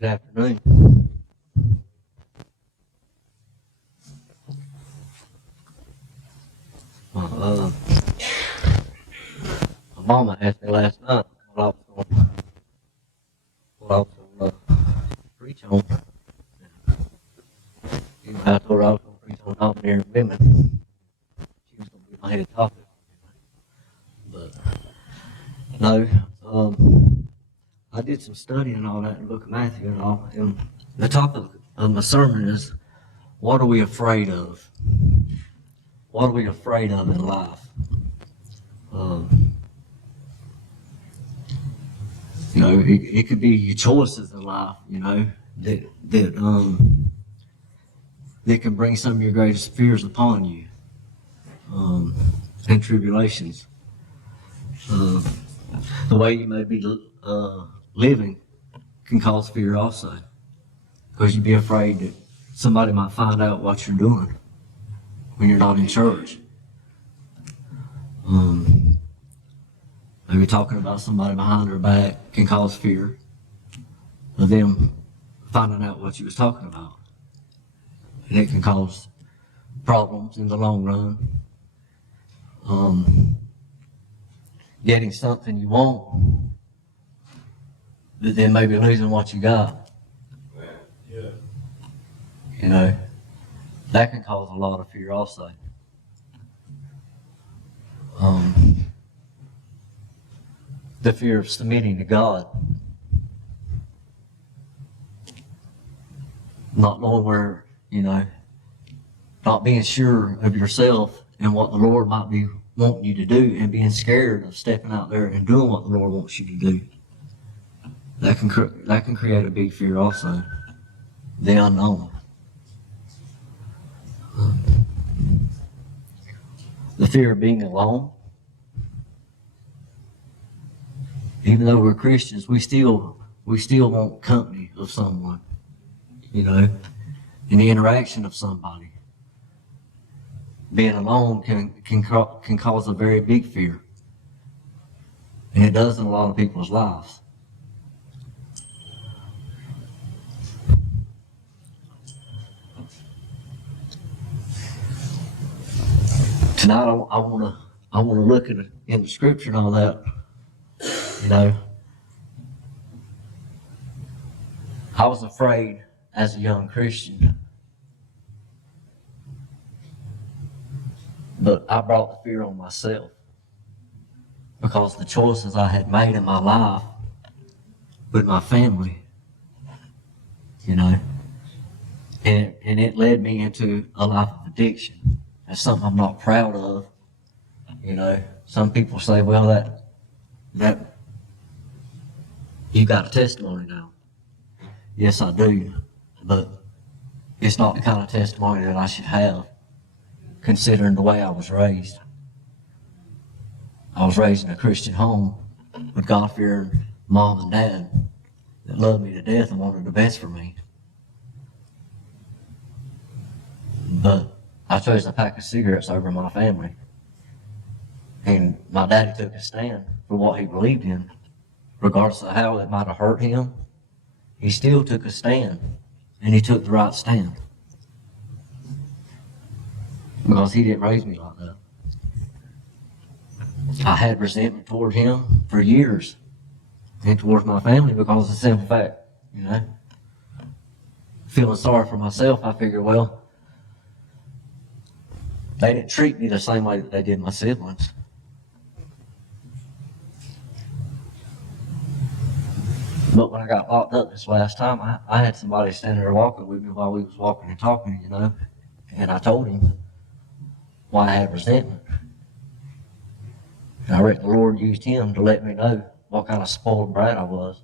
Good afternoon. Uh, my mama asked me last night what I was going to preach on. I told her I was going to preach on domineering women. She was going to be my head topic. But no, I did some studying and all that in the book of Matthew and all. And the topic of my sermon is, what are we afraid of? What are we afraid of in life? It could be your choices in life, that can bring some of your greatest fears upon you, and tribulations. The way you may be living can cause fear also, because you'd be afraid that somebody might find out what you're doing when you're not in church. Maybe talking about somebody behind their back can cause fear of them finding out what you was talking about. And it can cause problems in the long run. Getting something you want, but then maybe losing what you got. Yeah. That can cause a lot of fear also. The fear of submitting to God. Not knowing where, not being sure of yourself and what the Lord might be wanting you to do, and being scared of stepping out there and doing what the Lord wants you to do. That can create a big fear also. The unknown. The fear of being alone. Even though we're Christians, we still want company of someone, and the interaction of somebody. Being alone can cause a very big fear, and it does in a lot of people's lives. Tonight, I want to look at it in the Scripture and all that. I was afraid as a young Christian, but I brought the fear on myself because the choices I had made in my life with my family, and it led me into a life of addiction. That's something I'm not proud of. Some people say, well, that you got a testimony now. Yes, I do, but it's not the kind of testimony that I should have, considering the way I was raised. I was raised in a Christian home with God-fearing mom and dad that loved me to death and wanted the best for me. But I chose a pack of cigarettes over my family. And my daddy took a stand for what he believed in. Regardless of how it might have hurt him, he still took a stand. And he took the right stand. Because he didn't raise me like that. I had resentment toward him for years. And towards my family because of the simple fact, Feeling sorry for myself, I figured, well, they didn't treat me the same way that they did my siblings. But when I got locked up this last time, I had somebody standing there walking with me while we was walking and talking, and I told him why I had resentment. And I reckon the Lord used him to let me know what kind of spoiled brat I was.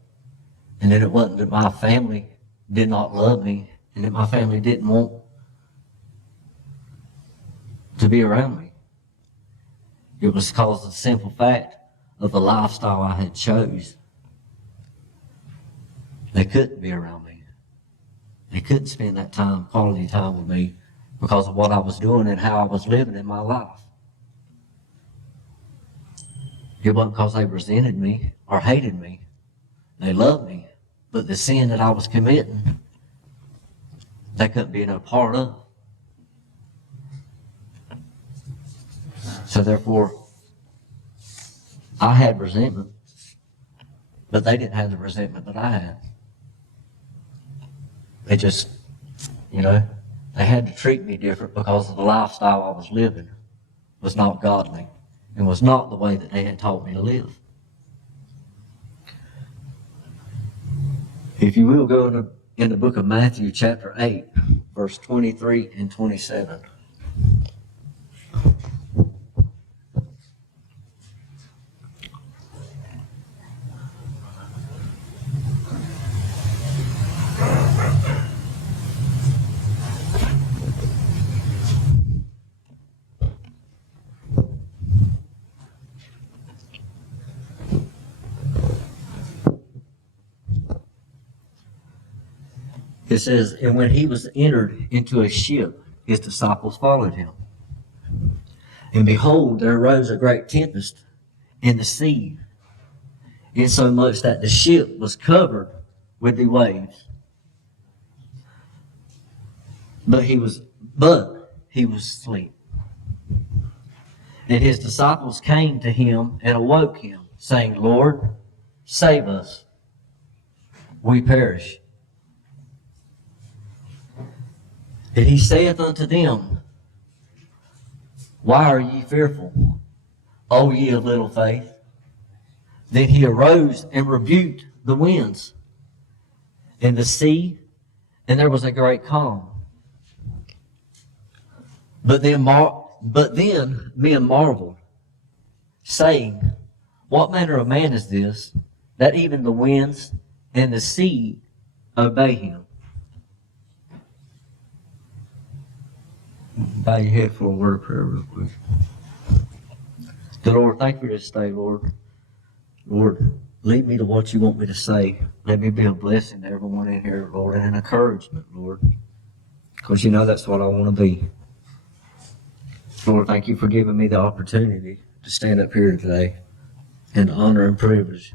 And that it wasn't that my family did not love me and that my family didn't want to be around me. It was because of the simple fact of the lifestyle I had chose. They couldn't be around me. They couldn't spend that quality time with me because of what I was doing and how I was living in my life. It wasn't because they resented me or hated me. They loved me, But the sin that I was committing, they couldn't be no part of. So therefore, I had resentment, but they didn't have the resentment that I had. They just, they had to treat me different because of the lifestyle I was living was not godly and was not the way that they had taught me to live. If you will go in the book of Matthew chapter 8, verse 23 and 27. It says, and when he was entered into a ship, his disciples followed him. And behold, there arose a great tempest in the sea, insomuch that the ship was covered with the waves. But he was asleep. And his disciples came to him and awoke him, saying, Lord, save us, we perish. And he saith unto them, why are ye fearful, O ye of little faith? Then he arose and rebuked the winds and the sea, and there was a great calm. But then men marveled, saying, what manner of man is this, that even the winds and the sea obey him? Bow your head for a word of prayer real quick. Dear Lord, thank you for this day, Lord. Lord, lead me to what you want me to say. Let me be a blessing to everyone in here, Lord, and an encouragement, Lord. Because you know that's what I want to be. Lord, thank you for giving me the opportunity to stand up here today in honor and privilege.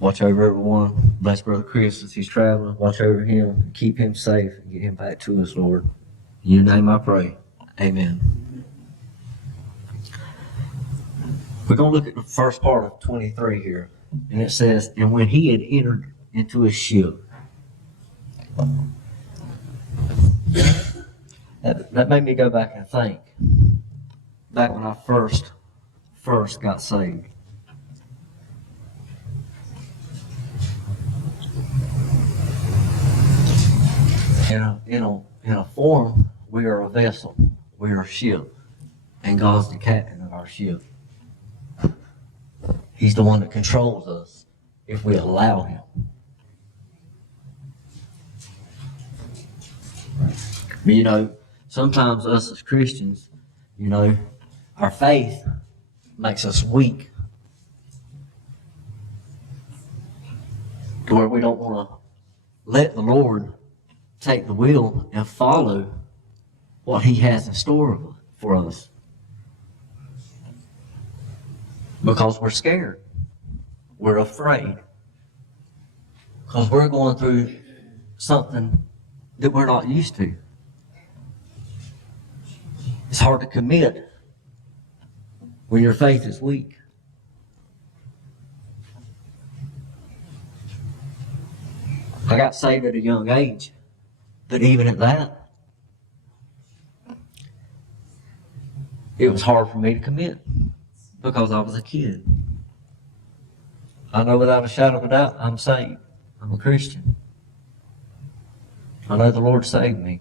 Watch over everyone. Bless Brother Chris as he's traveling. Watch over him. Keep him safe and get him back to us, Lord. In your name I pray. Amen. We're going to look at the first part of 23 here. And it says, and when he had entered into a ship. That made me go back and think. Back when I first got saved. In a form, we are a vessel. We are a ship. And God's the captain of our ship. He's the one that controls us if we allow him. But sometimes us as Christians, our faith makes us weak. To where we don't want to let the Lord take the wheel and follow what he has in store for us. Because we're scared. We're afraid. Because we're going through something that we're not used to. It's hard to commit when your faith is weak. I got saved at a young age, but even at that, it was hard for me to commit because I was a kid. I know without a shadow of a doubt I'm saved. I'm a Christian. I know the Lord saved me.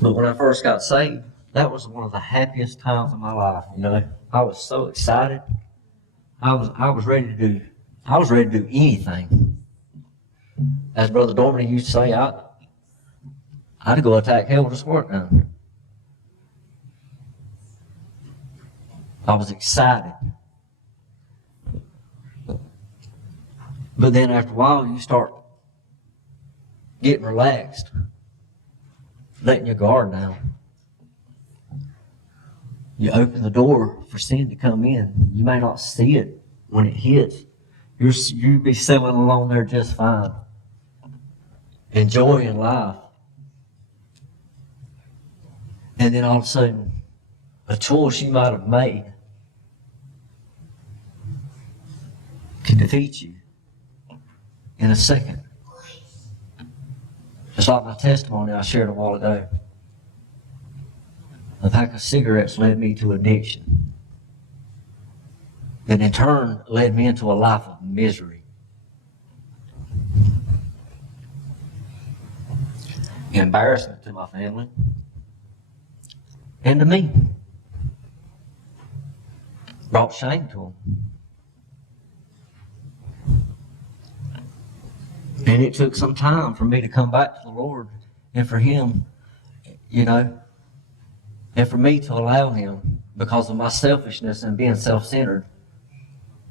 But when I first got saved, that was one of the happiest times of my life. I was so excited. I was ready to do anything. As Brother Dorman used to say, I'd go attack hell with a squirt gun. I was excited. But then after a while, you start getting relaxed, letting your guard down. you open the door for sin to come in. You may not see it when it hits. You'll be sailing along there just fine, enjoying life. And then all of a sudden, a choice you might have made can defeat you in a second. Just like my testimony I shared a while ago. A pack of cigarettes led me to addiction. That in turn led me into a life of misery. Embarrassment to my family and to me. Brought shame to them. And it took some time for me to come back to the Lord and for Him, and for me to allow Him, because of my selfishness and being self-centered,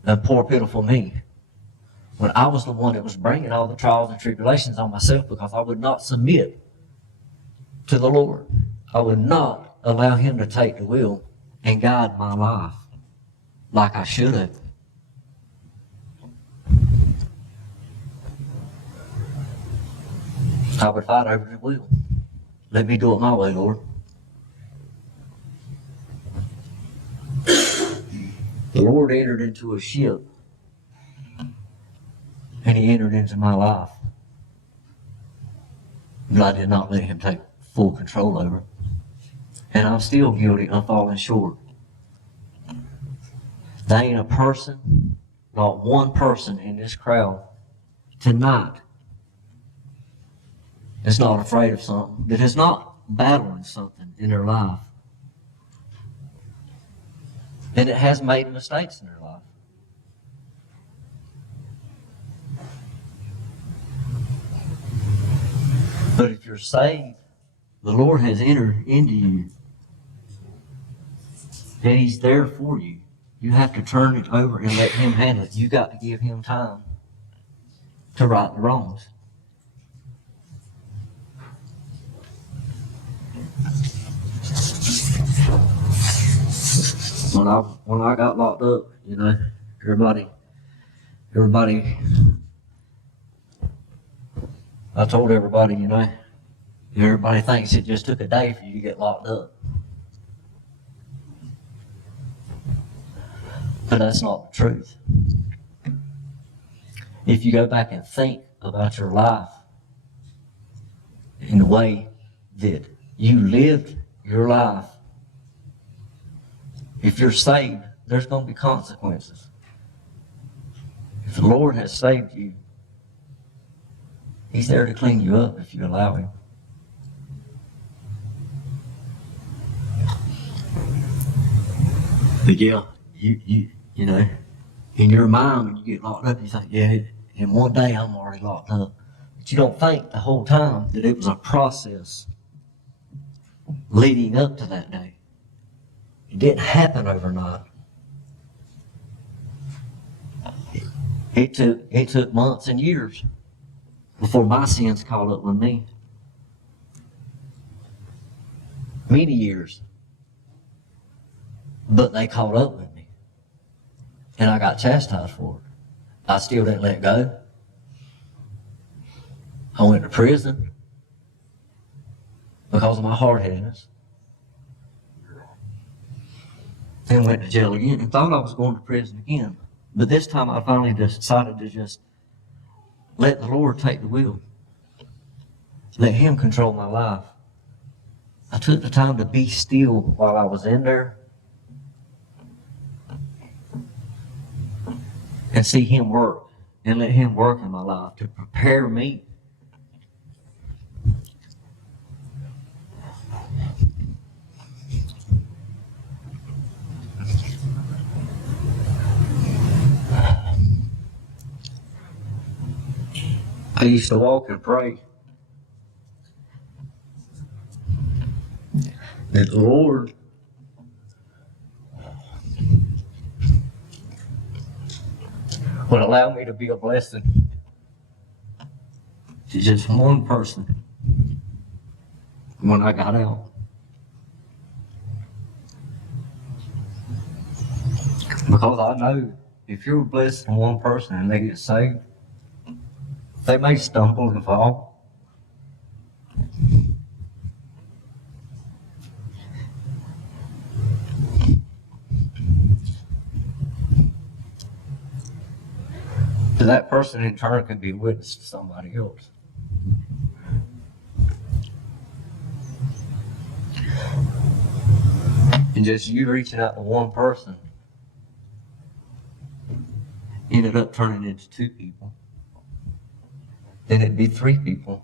and poor, pitiful me, when I was the one that was bringing all the trials and tribulations on myself because I would not submit to the Lord. I would not allow Him to take the wheel and guide my life like I should have. I would fight over the wheel. Let me do it my way, Lord. The Lord entered into a ship, and He entered into my life. But I did not let Him take full control over it. And I'm still guilty of falling short. There ain't a person, not one person in this crowd tonight that's not afraid of something, that is not battling something in their life, and it has made mistakes in their life. But if you're saved, the Lord has entered into you, and He's there for you. You have to turn it over and let Him handle it. You got to give Him time to right the wrongs. When I got locked up, everybody, I told everybody, everybody thinks it just took a day for you to get locked up. But that's not the truth. If you go back and think about your life in the way that you lived your life, if you're saved, there's going to be consequences. If the Lord has saved you, He's there to clean you up if you allow Him. But yeah, in your mind when you get locked up, you think, yeah, in one day I'm already locked up. But you don't think the whole time that it was a process leading up to that day. It didn't happen overnight. It took months and years before my sins caught up with me. Many years. But they caught up with me. And I got chastised for it. I still didn't let go. I went to prison because of my hard-headedness. Then went to jail again and thought I was going to prison again. But this time I finally decided to just let the Lord take the wheel. Let Him control my life. I took the time to be still while I was in there and see Him work and let Him work in my life to prepare me. I used to walk and pray that the Lord would allow me to be a blessing to just one person when I got out. Because I know if you're blessing one person and they get saved, they may stumble and fall. But that person in turn can be a witness to somebody else. And just you reaching out to one person ended up turning into 2 people. Then it'd be 3 people.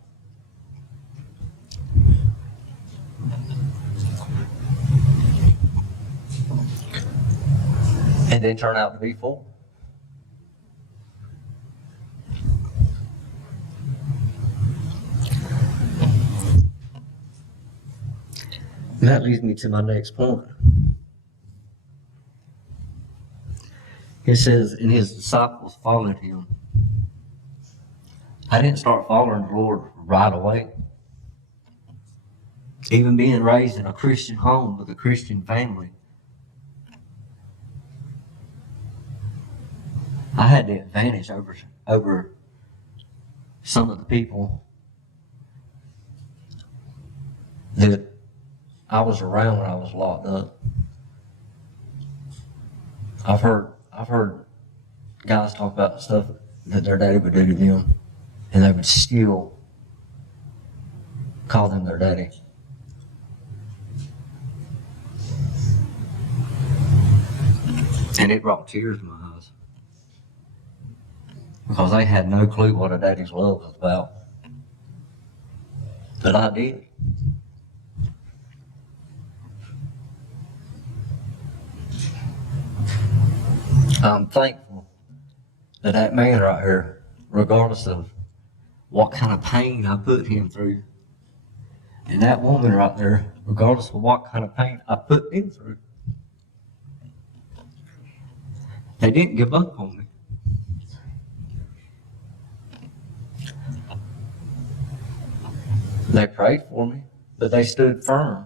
And then turn out to be 4. And that leads me to my next point. It says, and his disciples followed him. I didn't start following the Lord right away. Even being raised in a Christian home with a Christian family, I had the advantage over some of the people that I was around when I was locked up. I've heard guys talk about the stuff that their daddy would do to them, and they would still call them their daddy. And it brought tears to my eyes. Because they had no clue what a daddy's love was about. But I did. I'm thankful that that man right here, regardless of what kind of pain I put him through, and that woman right there, regardless of what kind of pain I put them through, they didn't give up on me. They prayed for me, but they stood firm.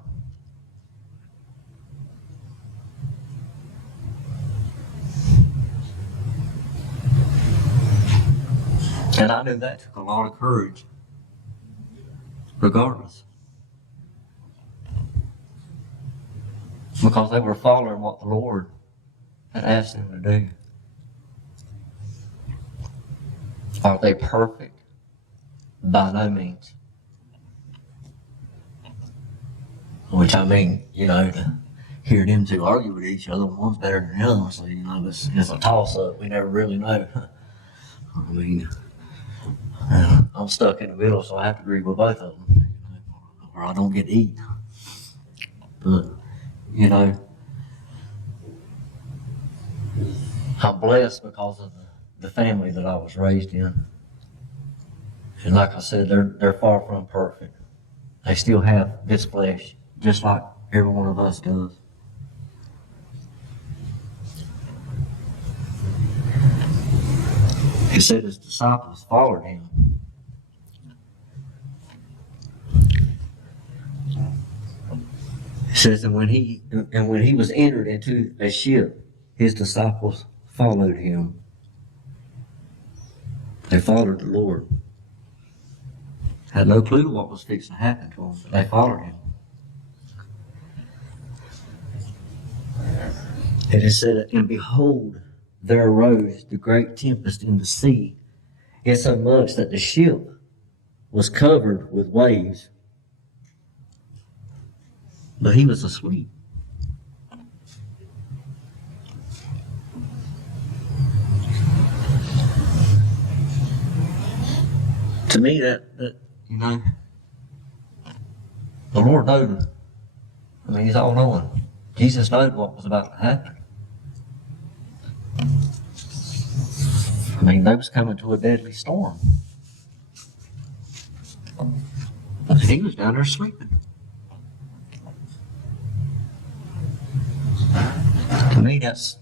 And I knew that took a lot of courage, regardless. Because they were following what the Lord had asked them to do. Are they perfect? By no means. Which I mean, to hear them 2 argue with each other, one's better than the other, so it's a toss-up. We never really know. I mean, I'm stuck in the middle, so I have to agree with both of them, or I don't get to eat. But, I'm blessed because of the family that I was raised in. And like I said, they're far from perfect. They still have this flesh, just like every one of us does. It said his disciples followed him. It says, and when he was entered into a ship, his disciples followed him. They followed the Lord. Had no clue what was fixing to happen to them, but they followed him. And it said, and behold, there arose the great tempest in the sea, insomuch that the ship was covered with waves. But he was asleep. To me, that the Lord knows. I mean, he's all knowing. Jesus knew what was about to happen. I mean, they was coming to a deadly storm. And he was down there sleeping. To me, that's,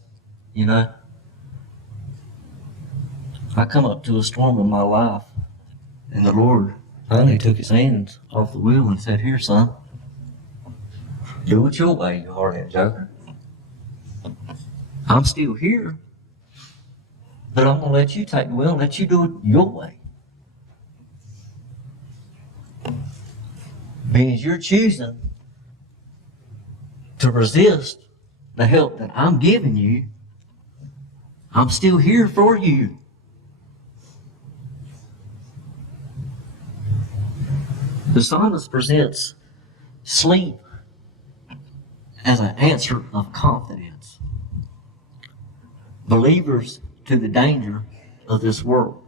I come up to a storm in my life, and the Lord finally took his hands off the wheel and said, here, son, do it your way, you hard-headed joker. I'm still here, but I'm going to let you take the wheel and let you do it your way. Means you're choosing to resist the help that I'm giving you. I'm still here for you. The psalmist presents sleep as an answer of confidence. Believers to the danger of this world.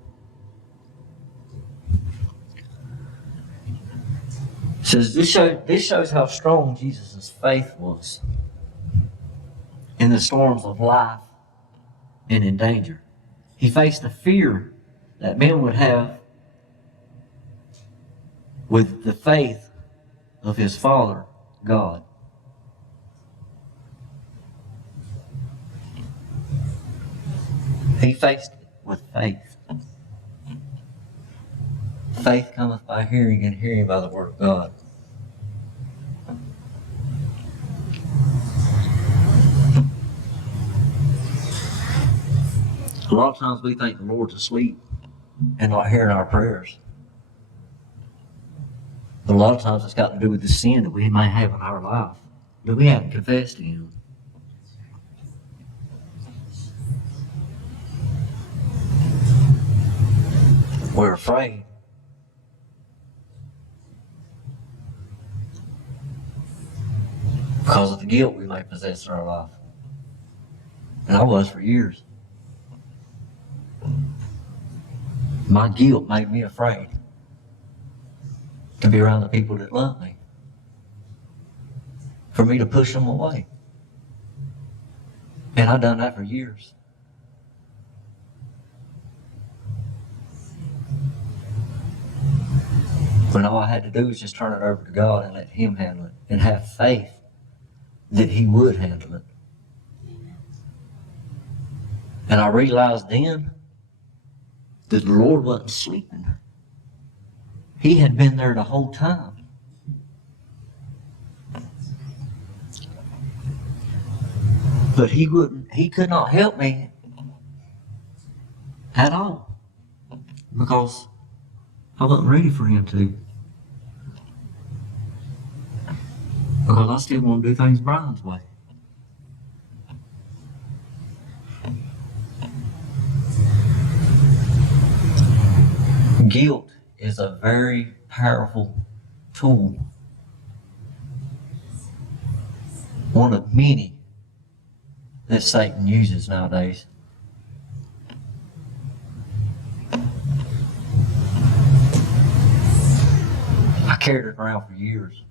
It says this shows how strong Jesus' faith was in the storms of life and in danger. He faced the fear that men would have with the faith of his Father, God. He faced it with faith. Faith cometh by hearing, and hearing by the word of God. A lot of times we think the Lord's asleep and not hearing our prayers. But a lot of times it's got to do with the sin that we may have in our life that we haven't confessed to Him. We're afraid. Because of the guilt we may possess in our life. And I was for years. My guilt made me afraid to be around the people that love me. For me to push them away. And I've done that for years. When all I had to do was just turn it over to God and let Him handle it. And have faith that He would handle it. And I realized then that the Lord wasn't sleeping. He had been there the whole time. But He could not help me at all. Because I wasn't ready for Him to. Because I still want to do things Brian's way. Guilt is a very powerful tool. One of many that Satan uses nowadays. I carried it around for years.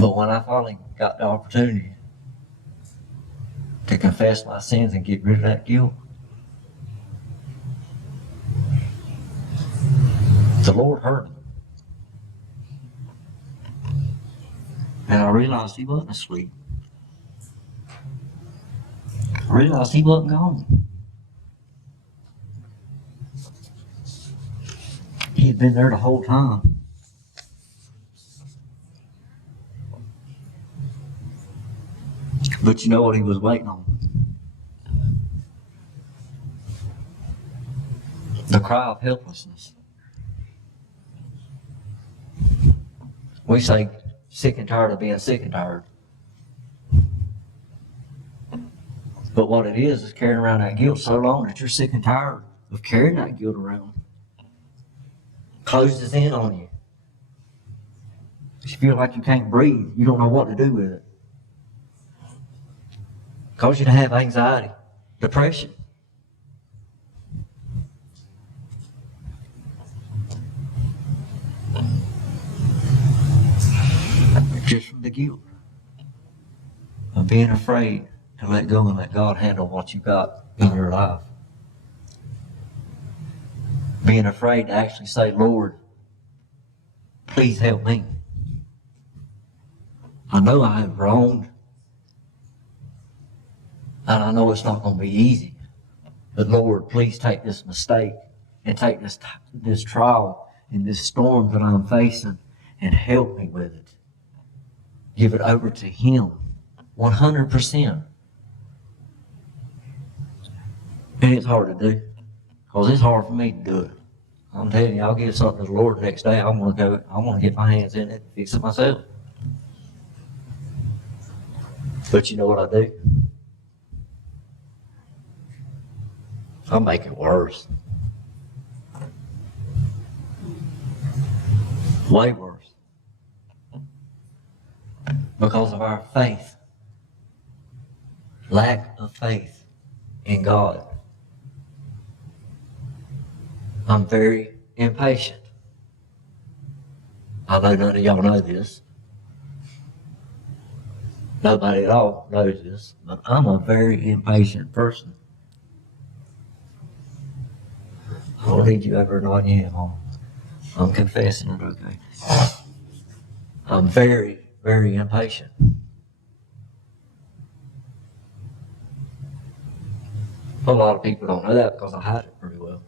But when I finally got the opportunity to confess my sins and get rid of that guilt, the Lord heard me. And I realized He wasn't asleep. I realized He wasn't gone. He had been there the whole time. But you know what He was waiting on? The cry of helplessness. We say sick and tired of being sick and tired. But what it is carrying around that guilt so long that you're sick and tired of carrying that guilt around. Closes in on you. You feel like you can't breathe. You don't know what to do with it. Cause you to have anxiety, depression. Just from the guilt of being afraid to let go and let God handle what you got in your life. Being afraid to actually say, Lord, please help me. I know I have wronged. And I know it's not going to be easy. But Lord, please take this mistake and take this trial in this storm that I'm facing and help me with it. Give it over to Him, 100%. And it's hard to do, because it's hard for me to do it. I'm telling you, I'll give something to the Lord the next day. I want to get my hands in it and fix it myself. But you know what I do? I make it worse. Way worse. Because of our faith. Lack of faith in God. I'm very impatient. I know none of y'all know this. Nobody at all knows this, but I'm a very impatient person. I don't need you ever knowing you. I'm confessing it, okay? I'm very, very impatient. A lot of people don't know that because I hide it pretty well.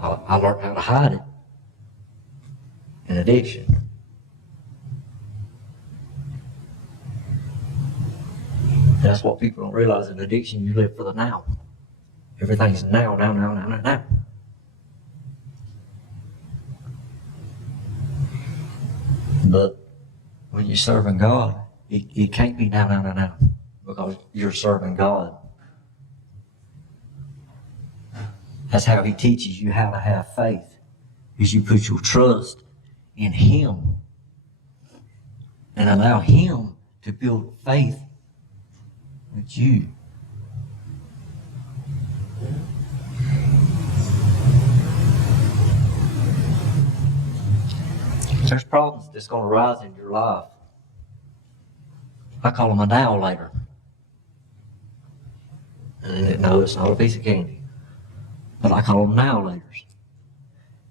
I learned how to hide it in addiction. That's what people don't realize. In addiction, you live for the now. Everything's now. But when you're serving God, it can't be now, because you're serving God. That's how He teaches you how to have faith, is you put your trust in Him and allow Him to build faith with you. There's problems that's going to rise in your life. I call them a now later. And no, it's not a piece of candy. But I call them now laters.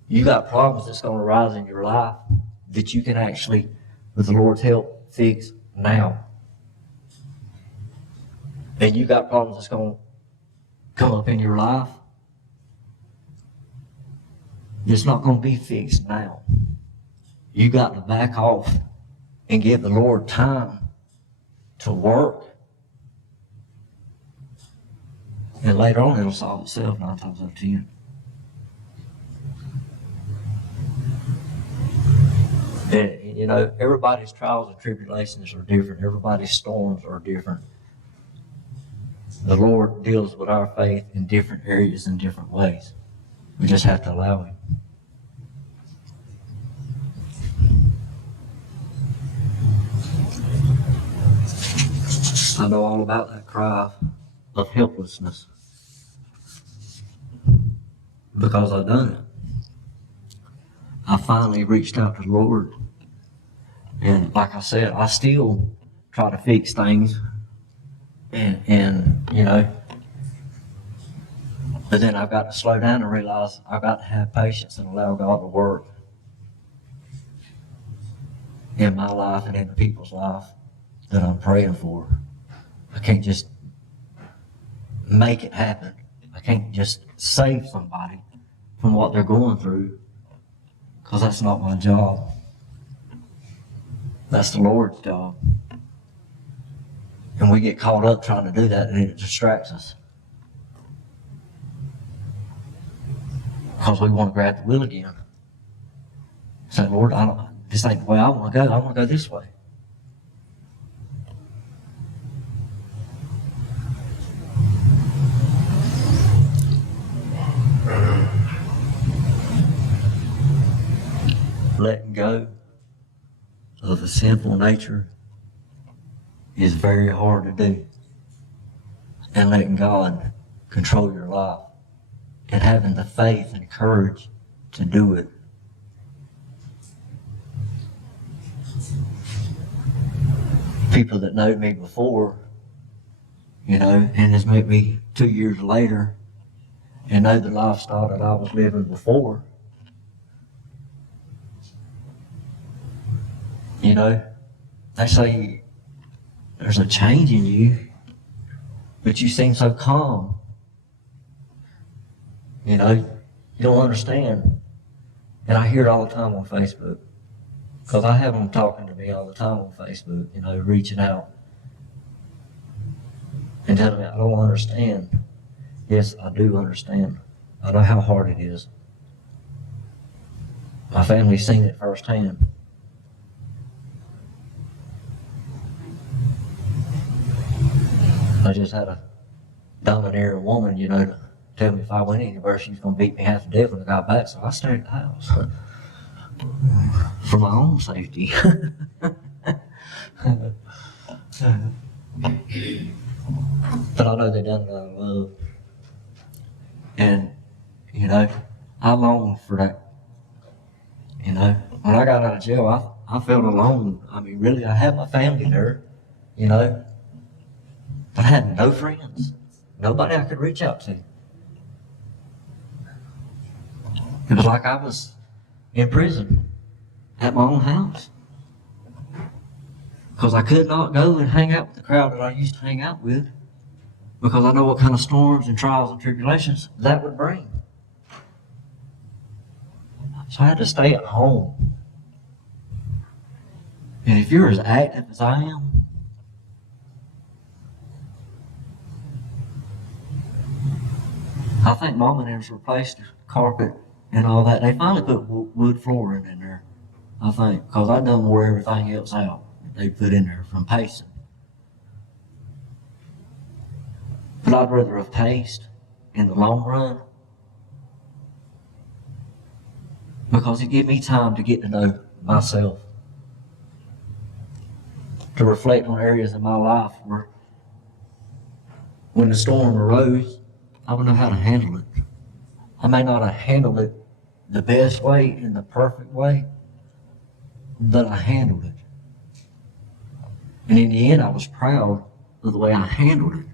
You got problems that's going to rise in your life that you can actually, with the Lord's help, fix now. And you got problems that's going to come up in your life that's not going to be fixed now. You got to back off and give the Lord time to work. And later on, it'll solve itself 9 times out of 10. And you know, everybody's trials and tribulations are different. Everybody's storms are different. The Lord deals with our faith in different areas in different ways. We just have to allow Him. I know all about that cry of helplessness because I've done it. I finally reached out to the Lord, and like I said, I still try to fix things, and you know, but then I've got to slow down and realize I've got to have patience and allow God to work in my life and in the people's life that I'm praying for. I can't just make it happen. I can't just save somebody from what they're going through, because that's not my job. That's the Lord's job. And we get caught up trying to do that, and it distracts us. Because we want to grab the wheel again. Say, Lord, this ain't the way I want to go. I want to go this way. Letting go of a sinful nature is very hard to do. And letting God control your life and having the faith and courage to do it. People that know me before, you know, and has met me 2 years later and know the lifestyle that I was living before, you know, they say there's a change in you, but you seem so calm. You know, you don't understand. And I hear it all the time on Facebook. Because I have them talking to me all the time on Facebook, you know, reaching out and telling me I don't understand. Yes, I do understand. I know how hard it is. My family's seen it firsthand. I just had a domineering woman, you know, to tell me if I went anywhere, she was going to beat me half to death when I got back, so I stayed at the house. For my own safety. But I know they done it out of love. And, you know, I long for that. You know, when I got out of jail, I felt alone. I mean, really, I had my family there, you know, but I had no friends. Nobody I could reach out to. It was like I was in prison at my own house. Because I could not go and hang out with the crowd that I used to hang out with. Because I know what kind of storms and trials and tribulations that would bring. So I had to stay at home. And if you're as active as I am, I think Mom and them's replaced the carpet and all that. They finally put wood flooring in there, I think, because I done wore everything else out they put in there from pacing. But I'd rather have paced in the long run, because it gave me time to get to know myself, to reflect on areas in my life where when the storm arose, I would know how to handle it. I may not have handled it the best way, in the perfect way, but I handled it. And in the end, I was proud of the way I handled it.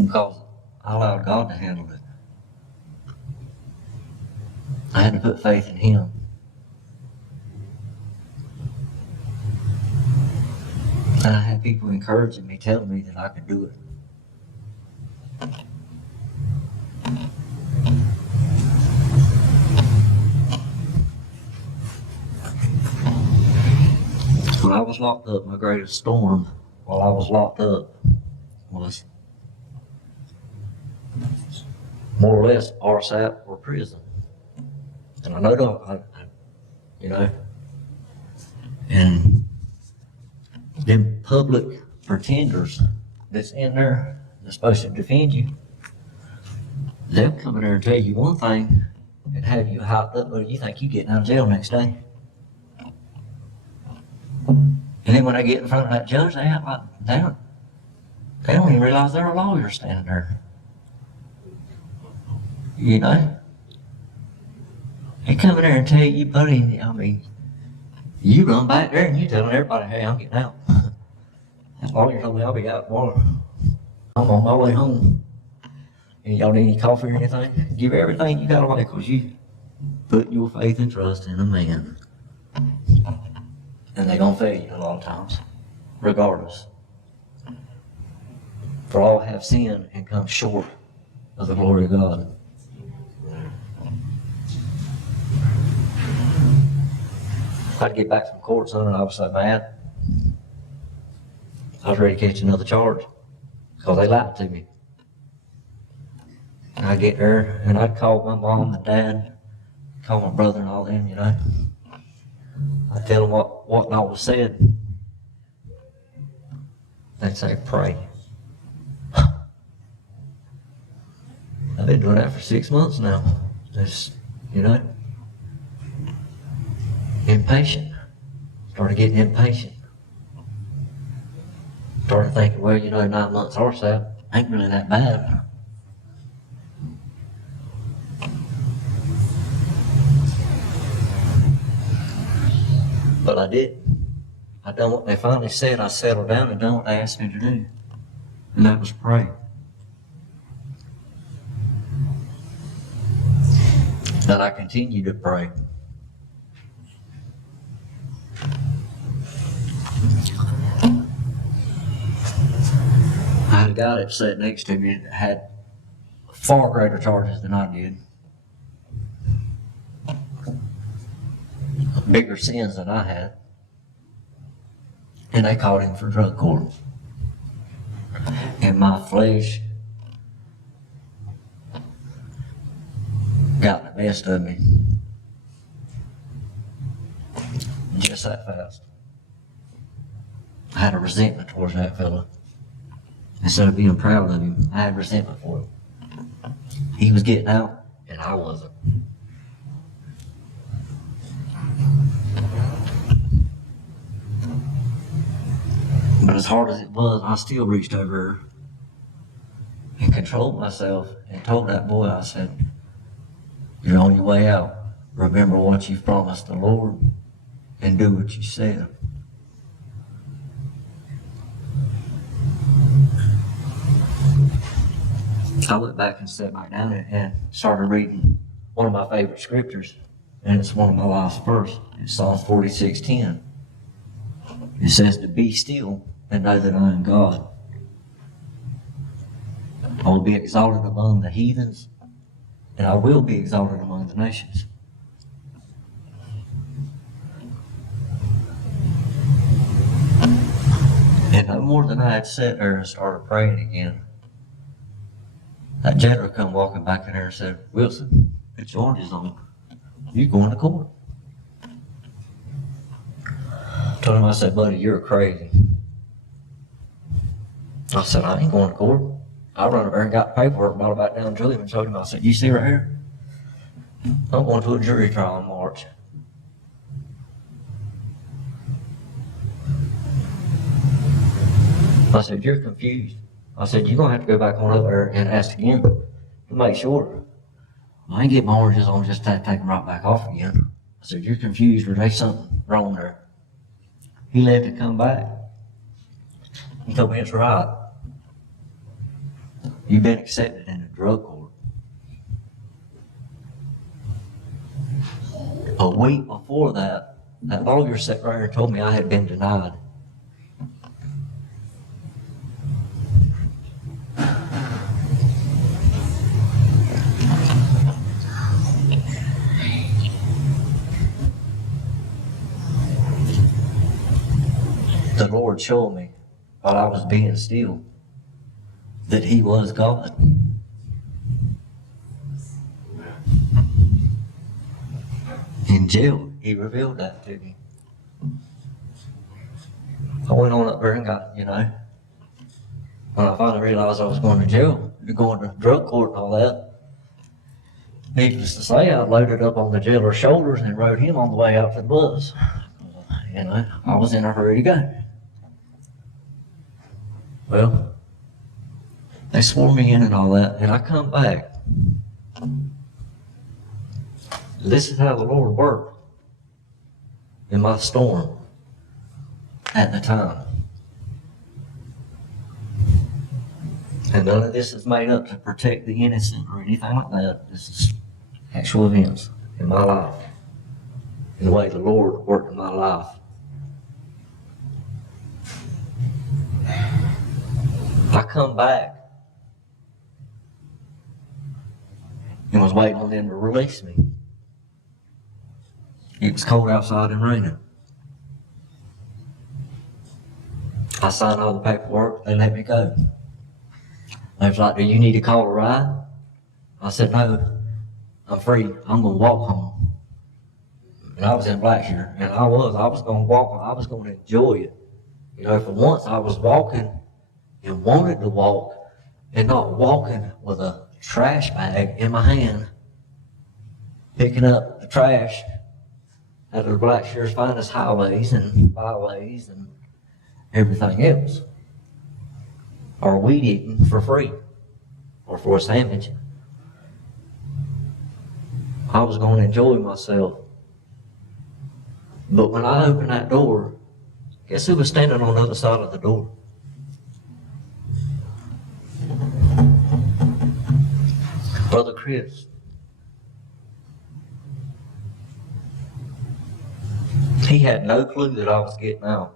Because I allowed God to handle it. I had to put faith in Him. And I had people encouraging me, telling me that I could do it. When I was locked up, my greatest storm while I was locked up was more or less RSAP or prison. And I know, you know, and them public pretenders that's in there, that's supposed to defend you, they'll come in there and tell you one thing and have you hyped up, but you think you getting out of jail next day. And then when they get in front of that judge, they act like they don't even realize they're a lawyer standing there. You know? They come in there and tell you, buddy, I mean, you run back there and you telling everybody, hey, I'm getting out. That lawyer told me I'll be out tomorrow. I'm on my way home. And y'all need any coffee or anything? Give everything you got away, because you put your faith and trust in a man. And they're going to fail you a lot of times, regardless. For all have sinned and come short of the glory of God. I'd get back from court, son, and I was so mad. I was ready to catch another charge because they lied to me. And I'd get there and I'd call my mom and dad, call my brother and all them, you know. I'd tell them what all was said. They'd say, pray. I've been doing that for 6 months now. Just, you know, impatient. Started getting impatient. Started thinking, well, you know, 9 months RSAP ain't really that bad. But I did. I done what they finally said. I settled down and done what they asked me to do. And that was pray. And I continue to pray. I had a guy that sat next to me had far greater charges than I did. Bigger sins than I had. And they caught him for drug court. And my flesh got the best of me. Just that fast. I had a resentment towards that fella. Instead of being proud of him, I had resentment for him. He was getting out, and I wasn't. But as hard as it was, I still reached over and controlled myself and told that boy, I said, "You're on your way out. Remember what you've promised the Lord and do what you said." I went back and sat back down and started reading one of my favorite scriptures, and it's one of my last verse. It's Psalm 46:10. It says to be still and know that I am God. I will be exalted among the heathens, and I will be exalted among the nations. And no more than I had sat there and started praying again, that jailer come walking back in there and said, "Wilson, put your oranges on. You're going to court." I told him, I said, "Buddy, you're crazy." I said, "I ain't going to court." I run over and got paperwork, brought it back down to him and showed him. I said, "You see right here? I'm going to a jury trial in March." I said, "You're confused." I said, "You're going to have to go back on up there and ask again to make sure. I ain't get my oranges on just to take them right back off again." I said, "You're confused, or there's something wrong there." He left to come back. He told me, "It's right. You've been accepted in a drug court." A week before that, that lawyer sat right here and told me I had been denied. The Lord showed me while I was being still that He was God. In jail, He revealed that to me. I went on up there and got, when I finally realized I was going to jail, going to drug court and all that, needless to say, I loaded up on the jailer's shoulders and rode him on the way out to the bus. I was in a hurry to go. Well, they swore me in and all that, and I come back. This is how the Lord worked in my storm at the time. And none of this is made up to protect the innocent or anything like that. This is actual events in my life, and the way the Lord worked in my life. I come back and was waiting on them to release me. It was cold outside and raining. I signed all the paperwork. They let me go. They was like, "Do you need to call a ride?" I said, "No, I'm free. I'm going to walk home." And I was in Blackshear, and I was going to walk home. I was going to enjoy it. For once I was walking and wanted to walk, and not walking with a trash bag in my hand, picking up the trash out of the Blackshear's finest highways and byways and everything else, or weed eating for free or for a sandwich. I was going to enjoy myself. But when I opened that door, guess who was standing on the other side of the door? Brother Chris. He had no clue that I was getting out.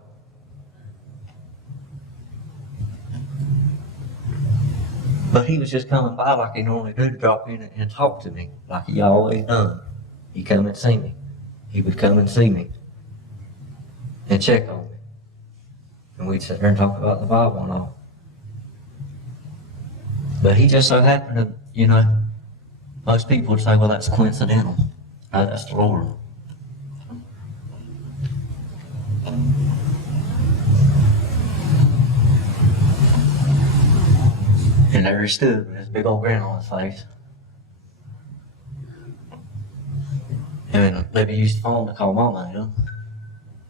But he was just coming by like he normally do to drop in and talk to me, like he always done. He'd come and see me. He would come and see me and check on me. And we'd sit there and talk about the Bible and all. But he just so happened to, you know, most people would say, well, that's coincidental. No, that's the Lord. And there he stood with his big old grin on his face. And Libby used the phone to call Mama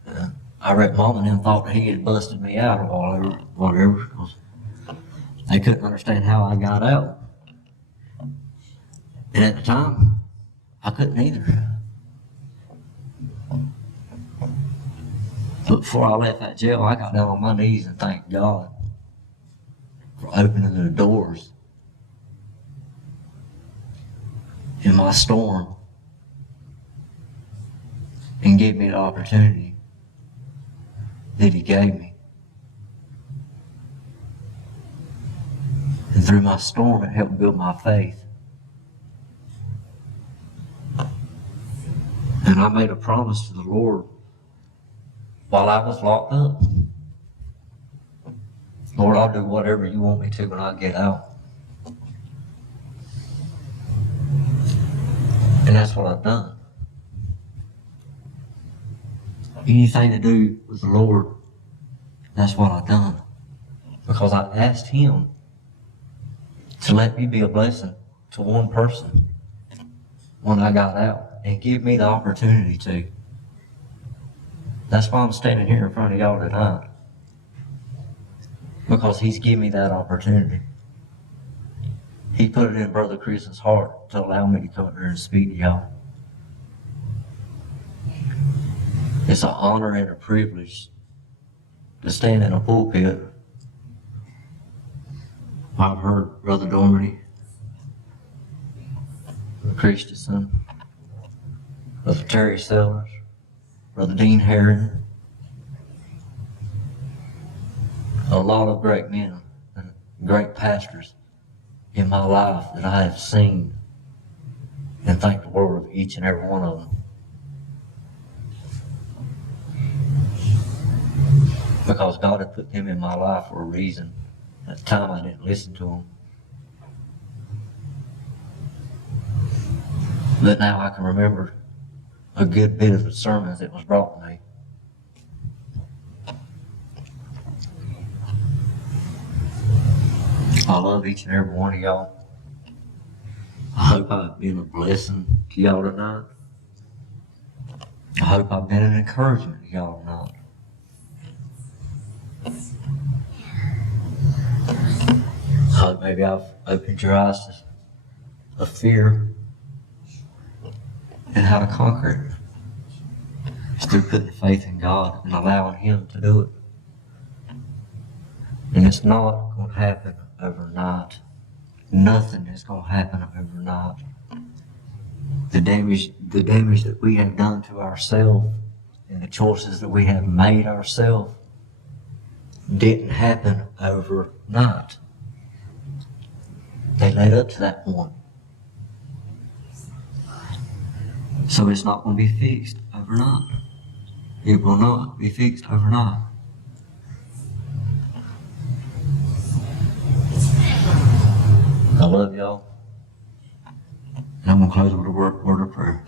and him. I reckon Mama and him thought that he had busted me out or whatever, because they couldn't understand how I got out. And at the time, I couldn't either. But before I left that jail, I got down on my knees and thanked God for opening the doors in my storm and gave me the opportunity that He gave me. And through my storm, it helped build my faith. And I made a promise to the Lord while I was locked up. Lord, I'll do whatever you want me to when I get out. And that's what I've done. Anything to do with the Lord, that's what I've done. Because I asked Him to let me be a blessing to one person when I got out and give me the opportunity to. That's why I'm standing here in front of y'all tonight. Because He's given me that opportunity. He put it in Brother Chris's heart to allow me to come up here and speak to y'all. It's an honor and a privilege to stand in a pulpit. I've heard Brother Dormany, Brother Christensen, Brother Terry Sellers, Brother Dean Herring, a lot of great men and great pastors in my life that I have seen, and thank the Lord of each and every one of them. Because God had put them in my life for a reason. At the time I didn't listen to them. But now I can remember a good bit of the sermons that was brought to me. I love each and every one of y'all. I hope I've been a blessing to y'all tonight. I hope I've been an encouragement to y'all tonight. I hope maybe I've opened your eyes to a fear and how to conquer it. It's through putting faith in God and allowing Him to do it. And it's not going to happen overnight. Nothing is going to happen overnight. The damage that we have done to ourselves and the choices that we have made ourselves didn't happen overnight. They led up to that point. So it's not going to be fixed overnight. It will not be fixed overnight. I love y'all. And I'm going to close with a word of prayer.